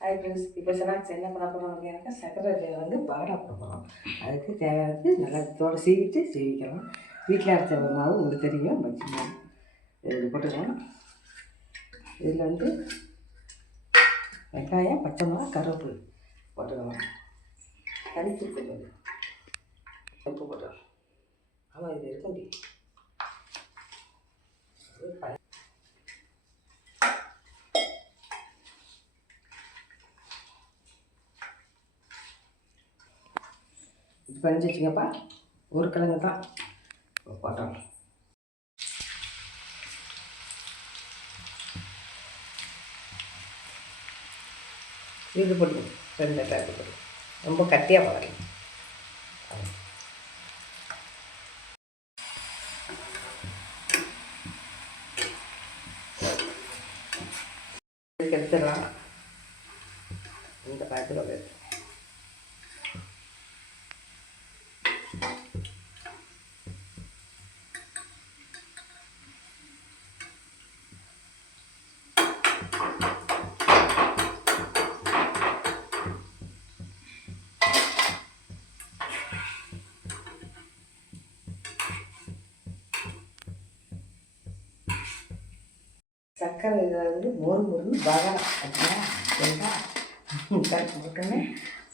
அது ஃப்ரெண்ட்ஸ் இப்போ ஸ்நாக்ஸ் என்ன பண்ண போகிறோம் அப்படின்னாக்கா சக்கரை வந்து பகடா போட போகிறோம். அதுக்கு தேவையானது நல்லா தோலை சீவிக்கலாம். வீட்டில் அரைச்ச மாவு உங்களுக்கு தெரியும், பஜ்ஜி மாவு இது போட்டுக்கலாம். இதில் வந்து வெங்காயம், பச்சை மிளகா, கருவேப்பிலை போட்டுக்கலாம். தனித்து போட்டு உப்பு போட்டுக்கலாம். ஆமாம், இது இருக்க முடியும். இது பண்ணி வச்சுங்கப்பா. ஒரு கிழங்கு தான் போட்டோம். இது போட்டு 2 பேக்கு போட்டு ரொம்ப கட்டியாக போடலாம். இதுக்கு எடுத்துடலாம். இந்த பேக்கில் எடுத்து சக்கரை இதில் வந்து மொறுன்னு பகடா அப்படின்னா போட்டோன்னே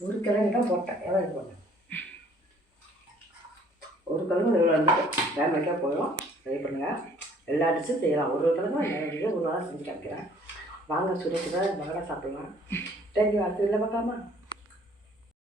ஒரு கிழங்கு தான் போட்டேன். எவ்வளோ இது போட்டேன்? ஒரு கிழங்கு இவ்வளோ வந்துட்டு ஃபேமிலிக்காக போயிடும். ட்ரை பண்ணுங்கள். எல்லா டிஷ்ஷும் செய்யலாம். ஒரு கிழங்கு நிறைய ஒரு நாள் செஞ்சு காமிக்கிறேன். வாங்க சுட சுட பகடா சாப்பிட்லாம். தேங்க்யூ. அடுத்த இதில் பார்க்கலாமா?